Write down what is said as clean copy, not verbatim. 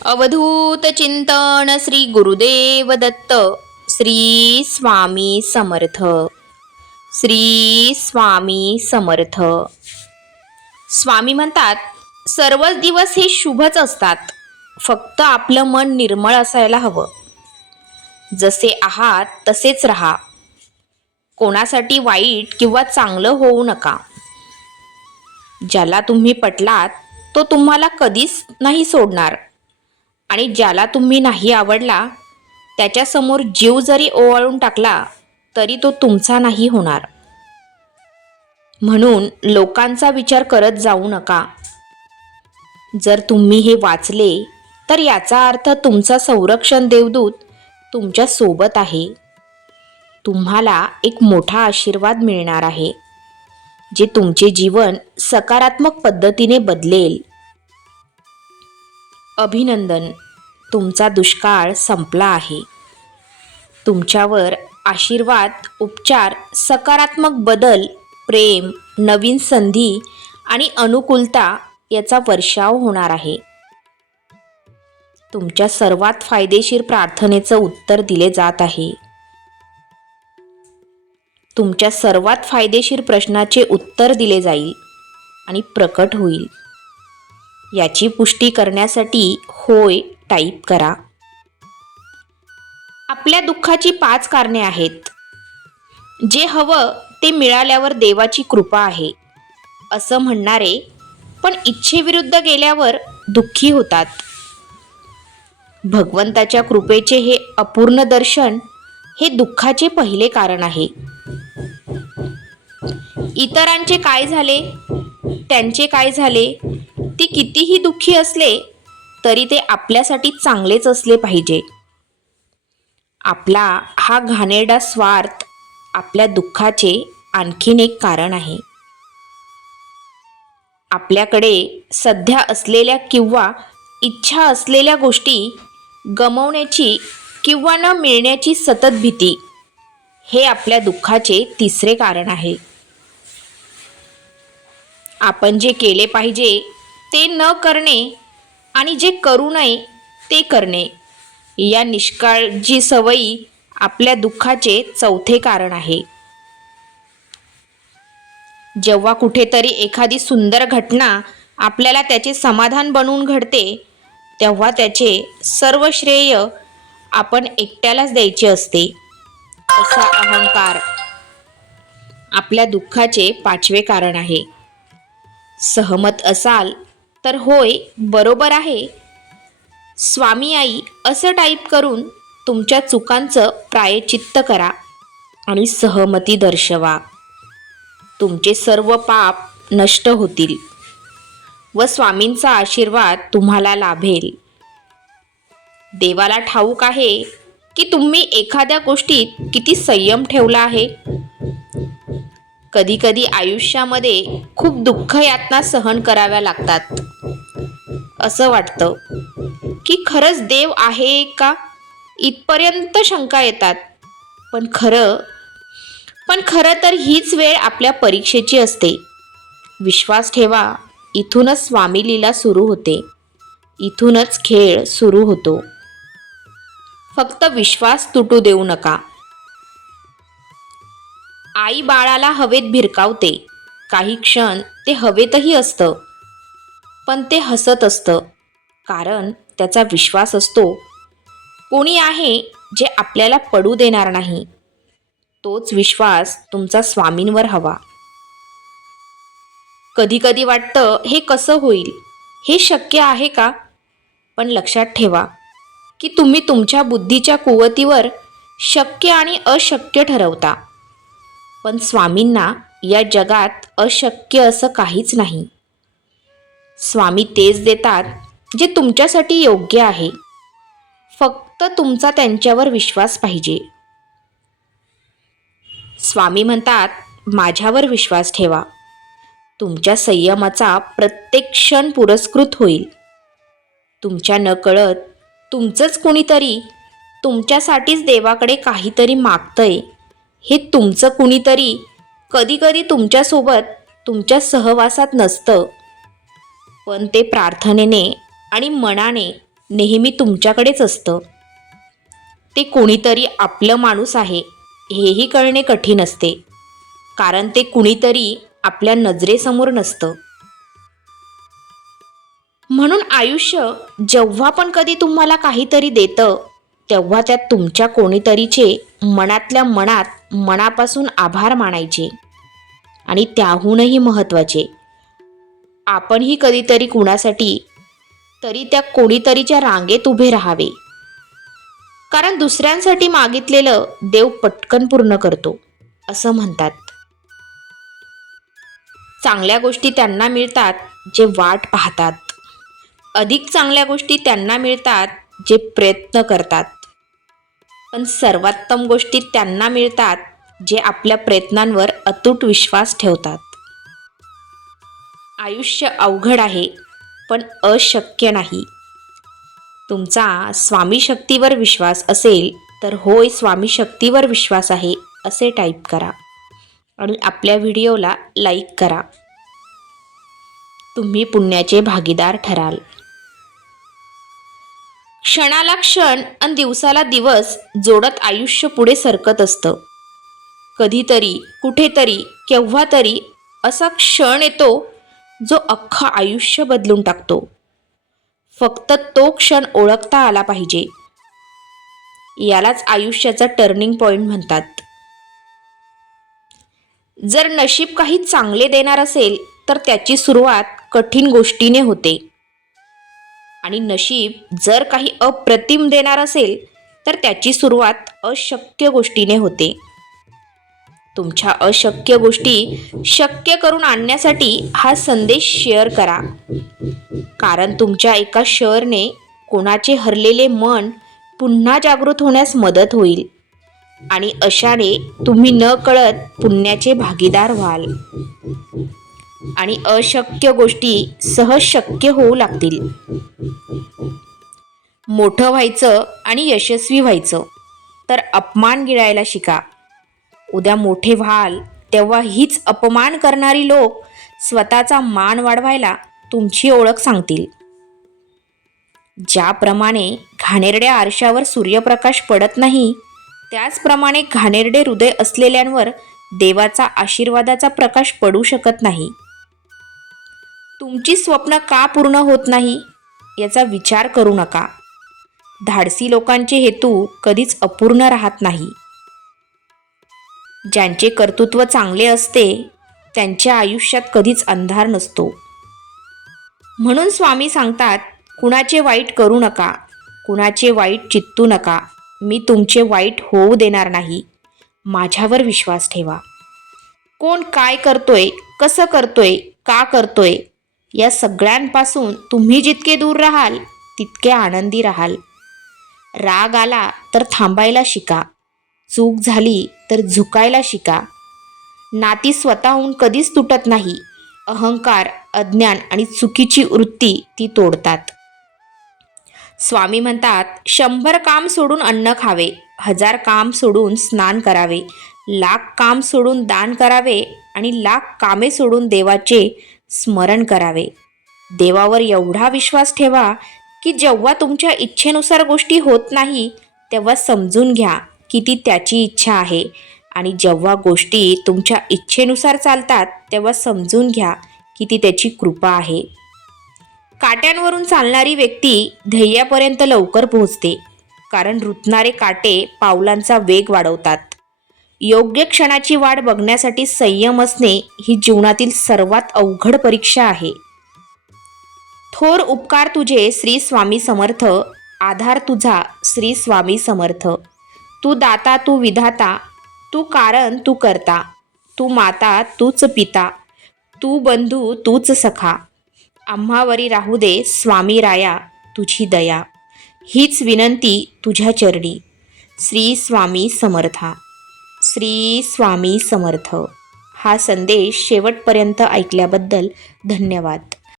अवधूत चिंतन श्री गुरुदेव दत्त. श्री स्वामी समर्थ. श्री स्वामी समर्थ. स्वामी म्हणतात, सर्वच दिवस हे शुभच असतात, फक्त आपलं मन निर्मळ असायला हवं. जसे आहात तसेच राहा. कोणासाठी वाईट किंवा चांगलं होऊ नका. ज्याला तुम्ही पटलात तो तुम्हाला कधीच नाही सोडणार, आणि ज्याला तुम्ही नाही आवडला त्याच्यासमोर जीव जरी ओवाळून टाकला तरी तो तुमचा नाही होणार. म्हणून लोकांचा विचार करत जाऊ नका. जर तुम्ही हे वाचले तर याचा अर्थ तुमचा संरक्षण देवदूत तुमच्या सोबत आहे. तुम्हाला एक मोठा आशीर्वाद मिळणार आहे, जे तुमचे जीवन सकारात्मक पद्धतीने बदलेल. अभिनंदन, तुमचा दुष्काळ संपला आहे. तुमच्यावर आशीर्वाद, उपचार, सकारात्मक बदल, प्रेम, नवीन संधी आणि अनुकूलता याचा वर्षाव होणार आहे. तुमच्या सर्वात फायदेशीर प्रार्थनेचं उत्तर दिले जात आहे. तुमच्या सर्वात फायदेशीर प्रश्नाचे उत्तर दिले जाईल आणि प्रकट होईल. याची पुष्टी करण्यासाठी होय टाईप करा. आपल्या दुःखाची 5 कारणे आहेत. जे हवं ते मिळाल्यावर देवाची कृपा आहे असं म्हणणारे पण इच्छेविरुद्ध गेल्यावर दुःखी होतात. भगवंताच्या कृपेचे हे अपूर्ण दर्शन हे दुःखाचे पहिले कारण आहे. इतरांचे काय झाले, त्यांचे काय झाले, ती कितीही दुःखी असले तरी ते आपल्यासाठी चांगलेच असले पाहिजे. आपला हा घाणेरडा स्वार्थ आपल्या दुःखाचे आणखीन एक कारण आहे. आपल्याकडे सध्या असलेल्या किंवा इच्छा असलेल्या गोष्टी गमावण्याची किंवा न मिळण्याची सतत भीती हे आपल्या दुःखाचे तिसरे कारण आहे. आपण जे केले पाहिजे ते न करणे आणि जे करू नये ते करणे या निष्काळजी सवयी आपल्या दुःखाचे चौथे कारण आहे. जेव्हा कुठेतरी एखादी सुंदर घटना आपल्याला त्याचे समाधान बनवून घडते, तेव्हा त्याचे सर्व श्रेय आपण एकट्यालाच द्यायचे असते. असा अहंकार आपल्या दुःखाचे 5वे कारण आहे. सहमत असाल तर होय, बरोबर आहे, स्वामी आई असं टाईप करून तुमच्या चुकांचं प्रायश्चित्त करा आणि सहमती दर्शवा. तुमचे सर्व पाप नष्ट होतील व स्वामींचा आशीर्वाद तुम्हाला लाभेल. देवाला ठाऊक आहे की तुम्ही एखाद्या गोष्टीत किती संयम ठेवला आहे. कधीकधी आयुष्यामध्ये खूप दुःख यातना सहन कराव्या लागतात. असं वाटतं की खरंच देव आहे का, इथपर्यंत शंका येतात. पण खरं तर हीच वेळ आपल्या परीक्षेची असते. विश्वास ठेवा, इथूनच स्वामी लीला सुरू होते. इथूनच खेळ सुरू होतो. फक्त विश्वास तुटू देऊ नका. आई बाळाला हवेत भिरकावते. काही क्षण ते हवेतही असतं, पण ते हसत असतं, कारण त्याचा विश्वास असतो कोणी आहे जे आपल्याला पडू देणार नाही. तोच विश्वास तुमचा स्वामींवर हवा. कधी कधी वाटतं, हे कसं होईल, हे शक्य आहे का? पण लक्षात ठेवा की तुम्ही तुमच्या बुद्धीच्या कुवतीवर शक्य आणि अशक्य ठरवता. पण स्वामींना या जगात अशक्य असं काहीच नाही. स्वामी तेच देतात जे तुमच्यासाठी योग्य आहे. फक्त तुमचा त्यांच्यावर विश्वास पाहिजे. स्वामी म्हणतात, माझ्यावर विश्वास ठेवा. तुमच्या संयमाचा प्रत्येक क्षण पुरस्कृत होईल. तुमच्या नकळत तुमचंच कुणीतरी तुमच्यासाठीच देवाकडे काहीतरी मागतंय. हे तुमचं कुणीतरी कधीकधी तुमच्यासोबत तुमच्या सहवासात नसतं, पण ते प्रार्थनेने आणि मनाने नेहमी तुमच्याकडेच असतं. ते कोणीतरी आपलं माणूस आहे हेही कळणे कठीण असते, कारण ते कुणीतरी आपल्या नजरेसमोर नसतं. म्हणून आयुष्य जेव्हा पण कधी तुम्हाला काहीतरी देतं, तेव्हा त्यात तुमच्या कोणीतरीचे मनातल्या मनात मनापासून आभार मानायचे. आणि त्याहूनही महत्त्वाचे, आपणही कधीतरी कुणासाठी तरी त्या कोणीतरीच्या रांगेत उभे राहावे. कारण दुसऱ्यांसाठी मागितलेलं देव पटकन पूर्ण करतो, असं म्हणतात. चांगल्या गोष्टी त्यांना मिळतात जे वाट पाहतात. अधिक चांगल्या गोष्टी त्यांना मिळतात जे प्रयत्न करतात. पण सर्वोत्तम गोष्टी त्यांना मिळतात जे आपल्या प्रयत्नांवर अतूट विश्वास ठेवतात. आयुष्य अवघड आहे, पण अशक्य नाही. तुमचा स्वामी शक्तीवर विश्वास असेल तर होय, स्वामी शक्तीवर विश्वास आहे असे टाईप करा आणि आपल्या व्हिडिओला लाईक करा. तुम्ही पुण्याचे भागीदार ठराल. क्षणाला क्षण आणि दिवसाला दिवस जोडत आयुष्य पुढे सरकत असतं. कधीतरी, कुठेतरी, केव्हा तरी असा क्षण येतो जो अख्खं आयुष्य बदलून टाकतो. फक्त तो क्षण ओळखता आला पाहिजे. यालाच आयुष्याचा टर्निंग पॉइंट म्हणतात. जर नशीब काही चांगले देणार असेल तर त्याची सुरुवात कठीण गोष्टीने होते. आणि नशीब जर काही अप्रतिम देणार असेल तर त्याची सुरुवात अशक्य गोष्टीने होते. तुमच्या अशक्य गोष्टी शक्य करून आणण्यासाठी हा संदेश शेअर करा. कारण तुमच्या एका शेअरने कोणाचे हरलेले मन पुन्हा जागृत होण्यास मदत होईल आणि अशाने तुम्ही न कळत पुण्याचे भागीदार व्हाल आणि अशक्य गोष्टी सहज शक्य होऊ लागतील. मोठं व्हायचं आणि यशस्वी व्हायचं तर अपमान गिळायला शिका. उद्या मोठे व्हाल तेव्हा हीच अपमान करणारी लोक स्वतःचा मान वाढवायला तुमची ओळख सांगतील. ज्याप्रमाणे घाणेरड्या आरशावर सूर्यप्रकाश पडत नाही, त्याचप्रमाणे घाणेरडे हृदय असलेल्यांवर देवाचा आशीर्वादाचा प्रकाश पडू शकत नाही. तुमची स्वप्न का पूर्ण होत नाही याचा विचार करू नका. धाडसी लोकांचे हेतू कधीच अपूर्ण राहत नाही. ज्यांचे कर्तृत्व चांगले असते त्यांच्या आयुष्यात कधीच अंधार नसतो. म्हणून स्वामी सांगतात, कुणाचे वाईट करू नका, कुणाचे वाईट चित्तू नका. मी तुमचे वाईट होऊ देणार नाही. माझ्यावर विश्वास ठेवा. कोण काय करतोय, कसं करतोय, का करतोय या सगळ्यांपासून तुम्ही जितके दूर राहाल तितके आनंदी राहाल. राग आला तर थांबायला शिका. चूक झाली तर झुकायला शिका. नाती स्वतःहून कधीच तुटत नाही. अहंकार, अज्ञान आणि चुकीची वृत्ती ती तोडतात. स्वामी म्हणतात, 100 काम सोडून अन्न खावे, 1000 काम सोडून स्नान करावे, 1,00,000 काम सोडून दान करावे आणि 1,00,000 कामे सोडून देवाचे स्मरण करावे. देवावर एवढा विश्वास ठेवा की जेव्हा तुमच्या इच्छेनुसार गोष्टी होत नाही तेव्हा समजून घ्या की ती त्याची इच्छा आहे आणि जेव्हा गोष्टी तुमच्या इच्छेनुसार चालतात तेव्हा समजून घ्या की ती त्याची कृपा आहे. काट्यांवरून चालणारी व्यक्ती ध्येयापर्यंत लवकर पोहोचते, कारण रुतणारे काटे पावलांचा वेग वाढवतात. योग्य क्षणाची वाट बघण्यासाठी संयम असणे ही जीवनातील सर्वात अवघड परीक्षा आहे. थोर उपकार तुझे श्री स्वामी समर्थ, आधार तुझा श्री स्वामी समर्थ. तू दाता तू विधाता, तू कारण तू करता, तू माता तूच पिता, तू बंधू तूच सखा. आम्हावरी राहू दे स्वामी राया तुझी दया. हीच विनंती तुझ्या चरणी. श्री स्वामी समर्था. श्री स्वामी समर्थ. हा संदेश शेवटपर्यंत ऐकल्याबद्दल धन्यवाद.